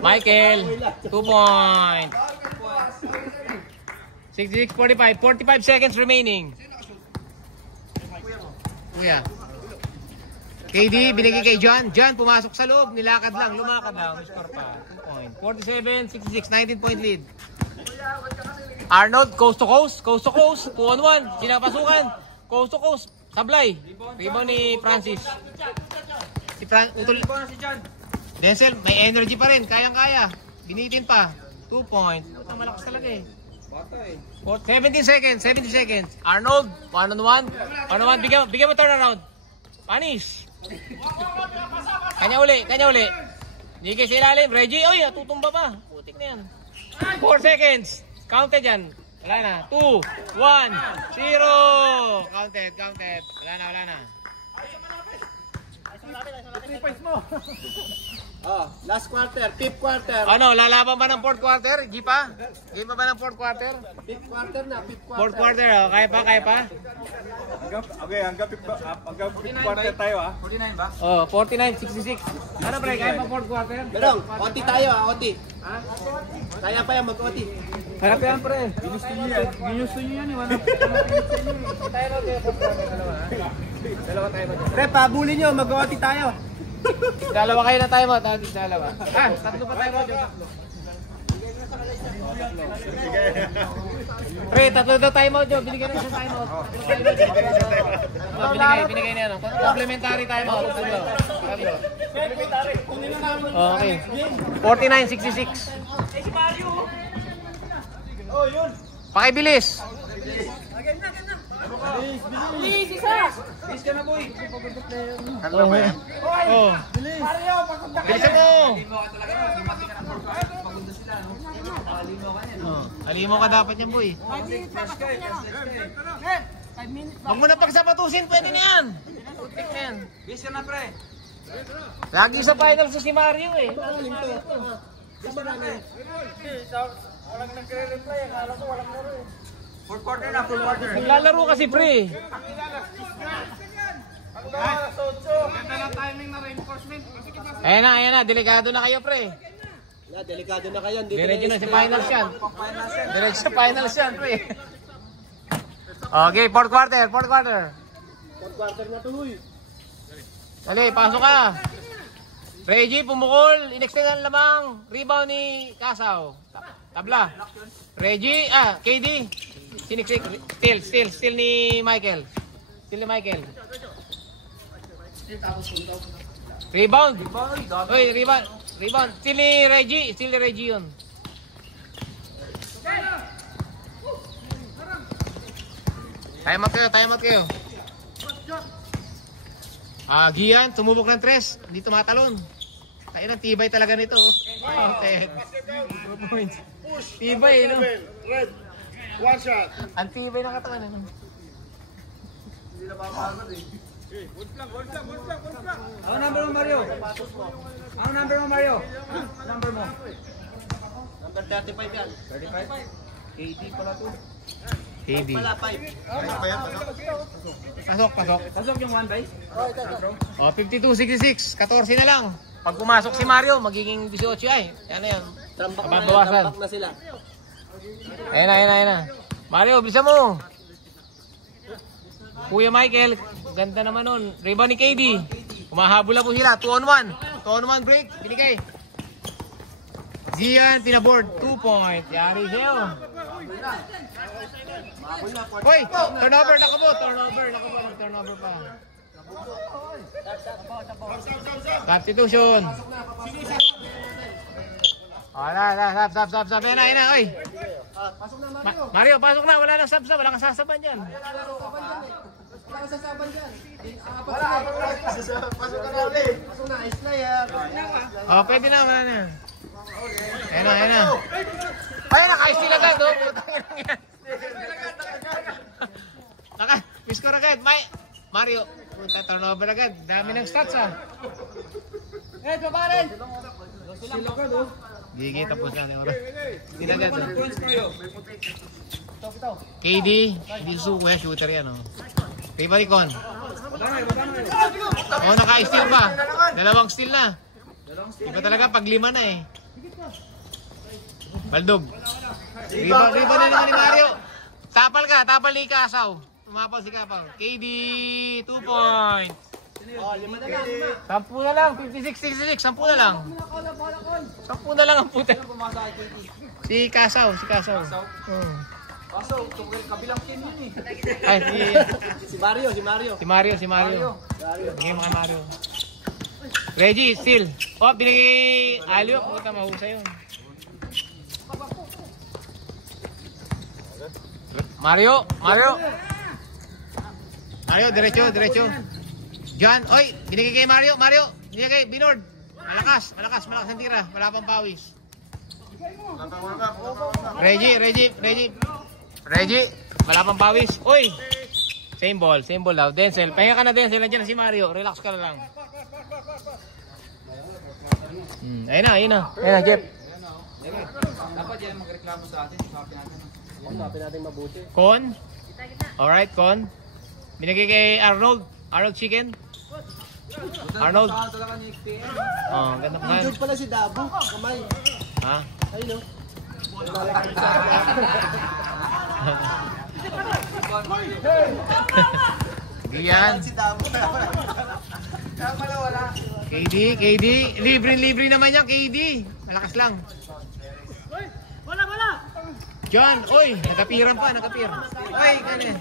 Michael, 2 points. 66-45, 45 seconds remaining. Kuya. KD, binigay kay John. John, pumasok sa loob. Nilakad lang, lumakad lang. Score pa. 2 point. 47-66, 19 point lead. Arnold, coast to coast. 2 on 1. Sinapasukan. Coast to coast. Sablay. Rebound ni Francis. Si Rebound na si John. Denzel, may energy pa rin. Kayang-kaya. Binitin pa. 2 points. Ang malakas talaga eh. Bata eh. 17 seconds. Arnold, 1 on 1. Bigyan mo turnaround. Punish. Kanya uli. Binigay sa ilalim. Reggie, oy, tutumba pa. Putik na yan. 4 seconds. Counted yan. Wala na. 2, 1, 0. Counted. Wala na. 3 points mo. Oh, last quarter, fifth quarter. Ano, lalaban ba ng 4th quarter? G pa? Game pa ba ng 4th quarter? Fifth quarter na, fifth quarter. 4th quarter, oh. Kaya pa? Hanggang 5th quarter tayo ah. 49 ba? Oh, 49-66. Ano pre, kaya pa 4th quarter? Merong, OT tayo OT. Ha? Kaya pa yan mag-OT. Kaya pa yan pre. Ginusto niyo yan. Ginusto nyo yan eh. Wala. Dalawa tayo mo. Pre, pabulin nyo, mag-OT tayo. Dalawa kayo na tayo mo. Dalawa. Tatlo pa tayo mo. Tatlo. Pre, tatlo daw tayo mo. Binigyan na isa tayo mo. Binigay na yan. Complementary tayo mo. Tatlo. Okay. 49-66. Pakibilis. Kala ba yan? Oh. Bilisan mo. Alimaw ka dapat yan, boy. Huwag mo na pagsapatusin, pwede na yan. Putik na yan. Bisa na pre. Lagi sa final si Mario eh. Fourth quarter na, full quarter. Naglalaro kasi pre. Ayan na, delikado na kayo pre. Delikado na kayo. Diretso na si finals yan. Diretso sa finals yan pre. Okay, fourth quarter. Fourth quarter na to, huy. Dali, pasok ka. Reggie, pumukol. Inextend ang lamang. Rebound ni Kasaw. Tabla. Reggie, KD. Siniksik. Steal ni Michael. Rebound. Oy, rebound. Steal ni Reggie yun. Time out kayo. Gian, tumubok ng 3. Hindi tumatalon. Kaya ng tibay talaga nito. Okay. Tibay, no? Red. One shot. Ang tibay ng katawan. Ano? Ano number mo, Mario? Number mo? Number 35 yan. 35? 80 pala to. KD. Wala 5. Pasok. Pasok yung 1 by? Oh, 52-66. 14 na lang. Pag pumasok si Mario, magiging 18 ay. Yan na yan. Tambak Mababawasan. na sila. Ayan na. Mario, bisa mo. Kuya Michael, ganda naman nun. Rebound ni KD. Kumahabol na po sila. 2-on-1. 2-on-1 break. Binigay. Gian, pinaboard. 2 point. Yari siya. Hoy, turnover. Turnover pa. Substitution. Stop. Ayan na, oy. Mario, pasok na. Wala nang sub. Wala kang sasaban dyan. Pasok na, ice na yan. Oh, pwede na. Wala na. Ayan na. Ay, naka-steal agad. Naka-score agad. Mario, turnover agad. Dami ng stats ah. Gigi, tapos na. Steal agad. KD, hindi susuko yan. Shooter yan. Rivalicon. Oh, naka-steal pa. 2 steal na. Iba talaga pag 5 na eh. Baldog. Rebound na naman ni Mario. Tapal ni Kasaw. Tumapal si Kapaw. KD, 2 points. 10 na lang. 56-66. 10 na lang. 10 na lang ang puta. Si Kasaw. Pasok, kabilang team yun eh. Ay, Si Mario. Si Mario. Bigay mo kay Mario. Reggie, steal. Oh, binigay Alio. Puta, mahusay yun. Mario, diretso. John, oy, binigay kay Mario, binigay kay Binord. Malakas ang tira. Wala pang pawis. Natawag. Reggie. Wala pang pawis. Uy! Same ball daw. Denzel, pahinga ka na Denzel. Nandiyan na si Mario. Relax ka na lang. Ayun na, Jeff. Dapat yan magreklamo sa atin. Usapin natin mabuti. Con. Alright, Con. Binigay kay Arnold. Arnold chicken. Arnold. Oh, ganda pa. Injured pala si Dabu. Kamay. Ha? Ayun o. Gian. Si Dabu. KD. Libre naman yan, KD. Malakas lang. Wala. John, oy, nakapiran pa. Oy, ganyan.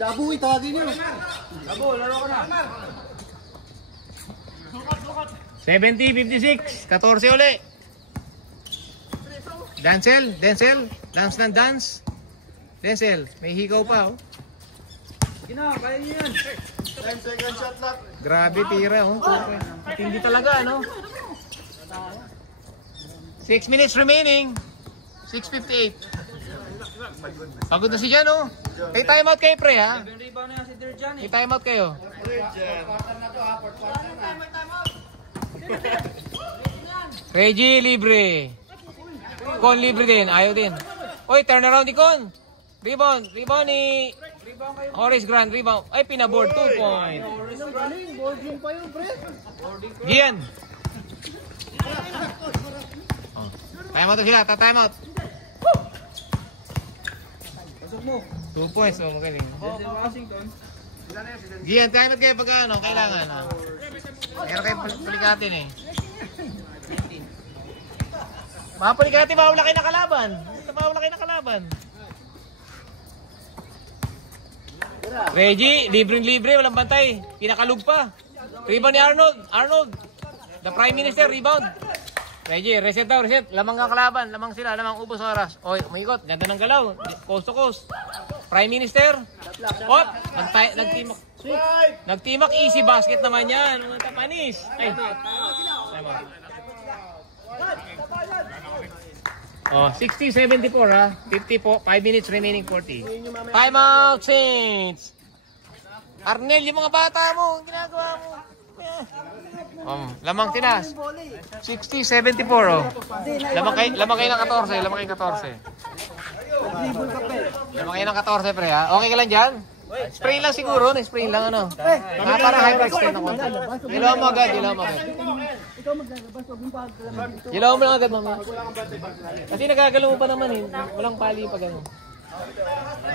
Dabu, itawagin nyo. 70-56. 14 uli. Denzel. Dance ng dance. Denzel, may hikaw pa, oh. Kaya niyo yan. 10 second shot lang. Grabe, tira, oh. Hindi talaga, ano? 6 minutes remaining. 6:58. Pagod na si Jan, oh. May timeout kayo, pre, ha? Yung rebound na yan si Derjan eh. May timeout kayo. Reggie, libre. Con, libre din. Ayaw din. Oy, turn around ni Con. Rebound ni Horace Grant. Rebound. Ay, pinaboard. 2 point. Galing, boarding pa yun, pre. Gian. Timeout na sila. Timeout. 2 points. Oh, magaling. Denzel Washington. Gian, timeout kayo pag ano, kailangan. Meron kayo palikatin eh. Mga palikatin, mawala kayo na kalaban. Reggie, libre, walang bantay. Pinakalug pa. Rebound ni Arnold. The Prime Minister, rebound. Reggie, reset. Lamang ang kalaban. Lamang sila, ubos oras. Oy, umikot. Ganda ng galaw. Coast to coast. Prime Minister. Hop. Nagtimak. Easy basket naman yan. Mga tapanis. Ay. Oh, 60-74 ha. 50 po. 5 minutes remaining 40. Time out, Saints. Arnel, yung mga bata mo, ginagawa mo. Lamang tinas. 60-74 oh. Lamang kayo ng 14. Lamang kayo ng 14 pre ha. Okay ka lang dyan? Spray lang siguro. Spray lang ano. Parang hyperextend ako. Ilaw mo agad. Ilaw mo lang agad mama. Kasi nagagalaw mo pa naman eh. Walang pali pa gano'n.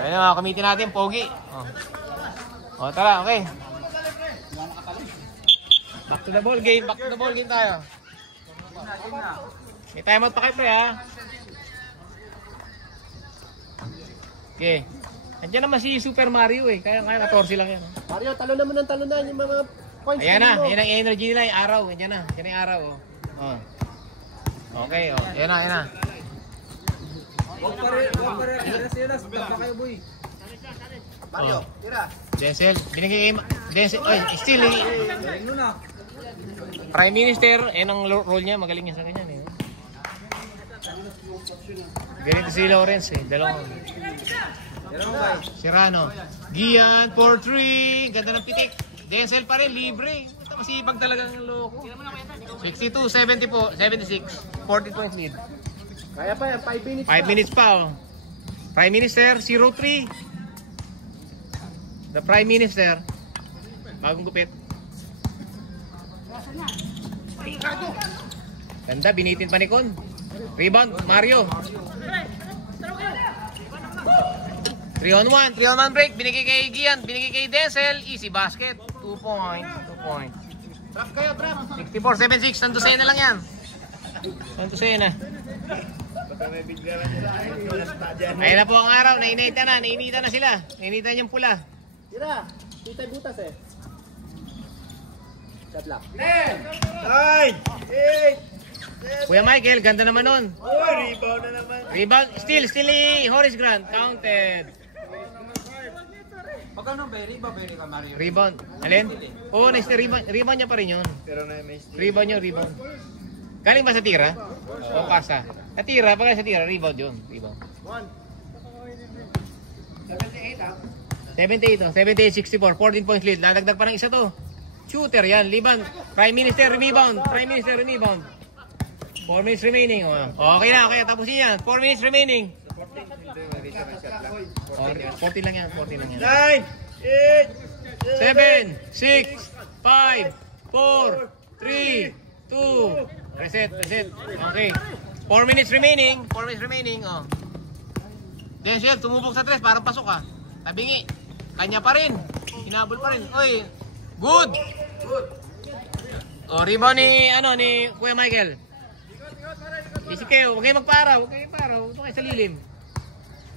Ayun mga kamitin natin. Pogi. O tara, okay. Back to the ball game tayo. May timeout pa kayo pre ha. Okay. Andiyan naman si Super Mario eh. Kaya 14 lang yan. Mario, talon naman ng talon na yung mga points. Ayan na. Yan ang energy nila. Yung araw. Yan na. Yan yung araw. Oh. Okay. Oh. Yan na. Huwag pa rin. Silas. Baka kayo boy. Mario, tira. Denzel. Binigay kay Denzel. Ay, still eh. Galing nun ah. Prime Minister. Yan ang role niya. Magaling niya sa ganyan eh. Ganito si Lawrence eh. Dalawang. Serrano. Gian for 3. Ganda ng pitik. Denzel pa rin. Libre. Masipag talaga ng loko. 62-76. 14 points lead. Kaya pa yan, 5 minutes 5 minutes pa oh. Prime Minister 0-3. The Prime Minister. Bagong gupit. Ganda, binitin pa ni Con. Rebound, Mario. 3-on-1 break. Binigay kay Gian. Binigay kay Denzel. Easy basket. 2 point. Trap kayo, trap. 64-76. Sandusena lang yan. Sandusena. Ayun na po ang araw. Nainita na sila. Nainita yung pula. Tira. Titay butas eh. Shot lock. 9, 8, Kuya Michael, ganda naman nun. rebound na naman. Rebound. Still ni Horace Grant. Counted. Magkano ba? Rebound ka, Mario? Rebound. Alin? Oo, nice na rebound. Rebound niya pa rin yun. Pero na may steal. Rebound yun, rebound. Galing ba sa tira? O kasa? Sa tira, pagka sa tira, rebound yun. Rebound. 78, 78-64. 14 points lead. Nadagdag pa ng isa to. Shooter yan. Liban. Prime Minister rebound. Prime Minister rebound. 4 minutes remaining. Okay na, okay. Tapusin yan. 4 minutes remaining. 40 lang yan. 40 lang yan. 7, 6, 5, 4, 3, 2. Reset, reset. Okay. 4 minutes remaining. 4 minutes remaining. Denzel, tumubok sa 3. Parang pasok ka. Tabingi. Kanya pa rin. Hinabol pa rin. Oy. Good. Rebound ni Kuya Michael. Isip kayo, huwag kayo magpara. Huwag kayo magpara. Huwag kayo sa lilim.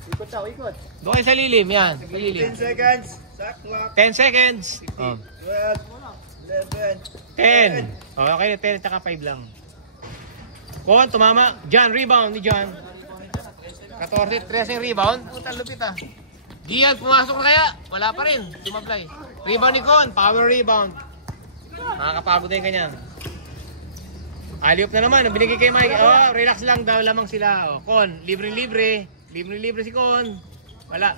Ikot daw, ikot. Doon kayo sa lilim. Yan. Sa lilim. 10 seconds. Shot clock. 10 seconds. 12, 11. 10. Okay, 10 at 5 lang. Kon, tumama. John, rebound ni John. 14, 13 rebound. Puta, lupit ah. Gian, pumasok na kaya? Wala pa rin. Sumablay. Rebound ni Kon. Power rebound. Nakakapagod din kanya. Aliop na naman. Binigay kay Mike. Relax lang daw lamang sila. Kon, libre-libre. Libre-libre si Kon. Wala.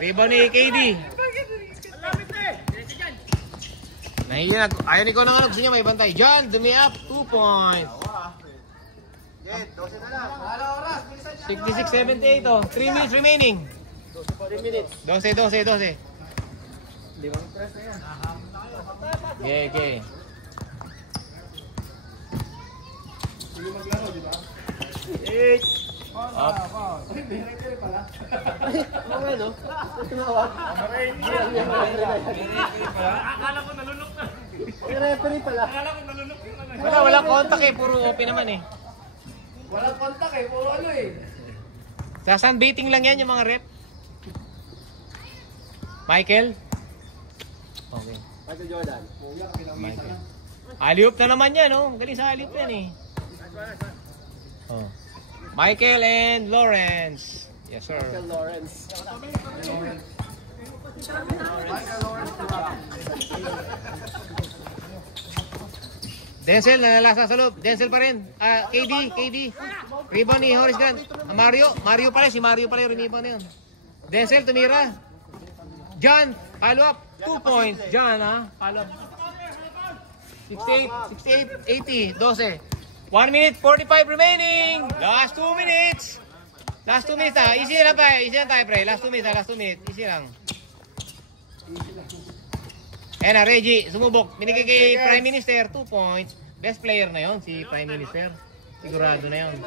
Rebound ni KD. Nahiya. Ayaw ni Kon na gusto niya may bantay. John, dumi up. 2 points. 66-78 3 minutes remaining. 3 minutes. 12. Okay. Up. Ano no? Tumawag. Akala ko nalunok na. Yung referee pala. Akala ko nalunok na. Walang contact eh. Puro open naman eh. Walang kontak eh. Puro ano eh. Sa sunbaiting lang yan yung mga rep. Michael? Okay. Michael Jordan. Michael. Aliop na naman yan, oh. Galing sa aliop yan eh. Michael and Lawrence. Yes, sir. Michael Lawrence. Denzel, nanalasa sa loob. Denzel pa rin. KD. Rebound ni Horace Grant. Mario pa rin. Si Mario pa rin. Rebound na yun. Denzel, tumira. John, follow up. 2 points. John, ha? Follow up. 68, 80, 12. 1 minute, 45 remaining. Last 2 minutes. Last 2 minutes, ha? Easy lang tayo, pre. Last 2 minutes. Easy lang. Ayan na, Reggie, sumubok. Binigay kay Prime Minister, 2 points. Best player na yon si Prime Minister. Sigurado na yon.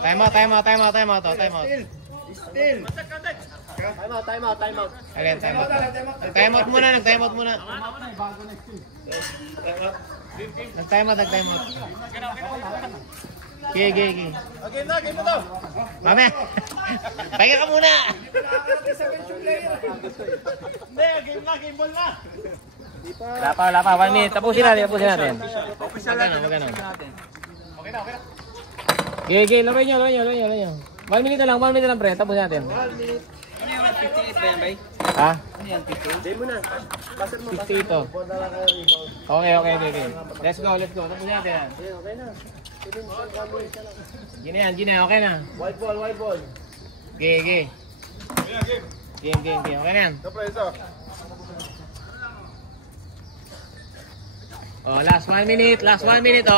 Time out. Still. Time out. Ayan, time out. Nag-time out muna. Nag-time out. Okay. Game mo to. Mamaya. Pahinga ka muna. Hindi, game ball na. Wala pa. 1 minute. Tapusin natin. Magano. Okay na. Okay, laro nyo. 1 minute lang, pre. Tapusin natin. Ano yung 58 ba yan, bay? Ha? Ano yan, 58? Day mo na. 60 ito. Okay. Let's go. Tapusin natin yan. Okay na. Gina, okay na. White ball. Okay. Game. Okay na yan. Last 1 minute.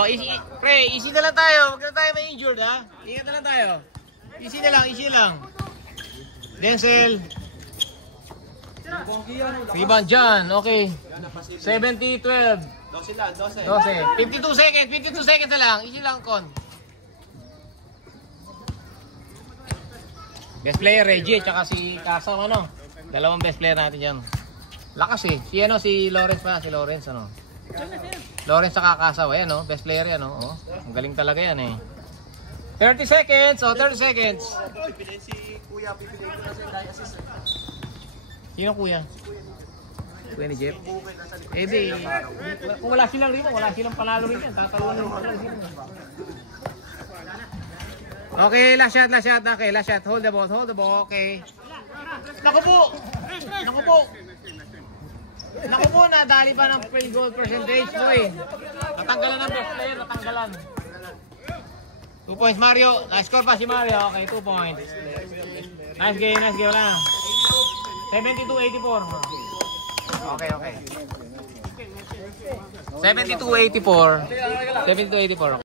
Easy. Pre, easy na lang tayo. Huwag na tayo ma-injured, ha? Ingat na lang tayo. Easy lang. Denzel. Rebound John. Okay. 70-12. 12. 52 seconds na lang. Easy lang, Kon. Best player, Reggie, tsaka si Kasam, ano? Dalawang best player natin dyan. Lakas eh. Si Lawrence pa. Lawrence tsaka Kasaw. Ayan, no? Best player yan, no? Ang galing talaga yan, eh. 30 seconds. 30 seconds. Si Kuya, pipiliin ko na siya dahil assist. Sino kuya? Kuya ni Jeff? Di. Kung wala silang panalo rin yan. Tataluan rin sila. Okay, last shot. Okay, last shot. Hold the ball. Okay. Naku po, nadali pa ng field goal percentage po eh. Natanggalan ng best player, natanggalan. 2 points, Mario. Nice score pa si Mario. Okay, 2 points. Nice game. Wala. 72-84. Okay. 72-84.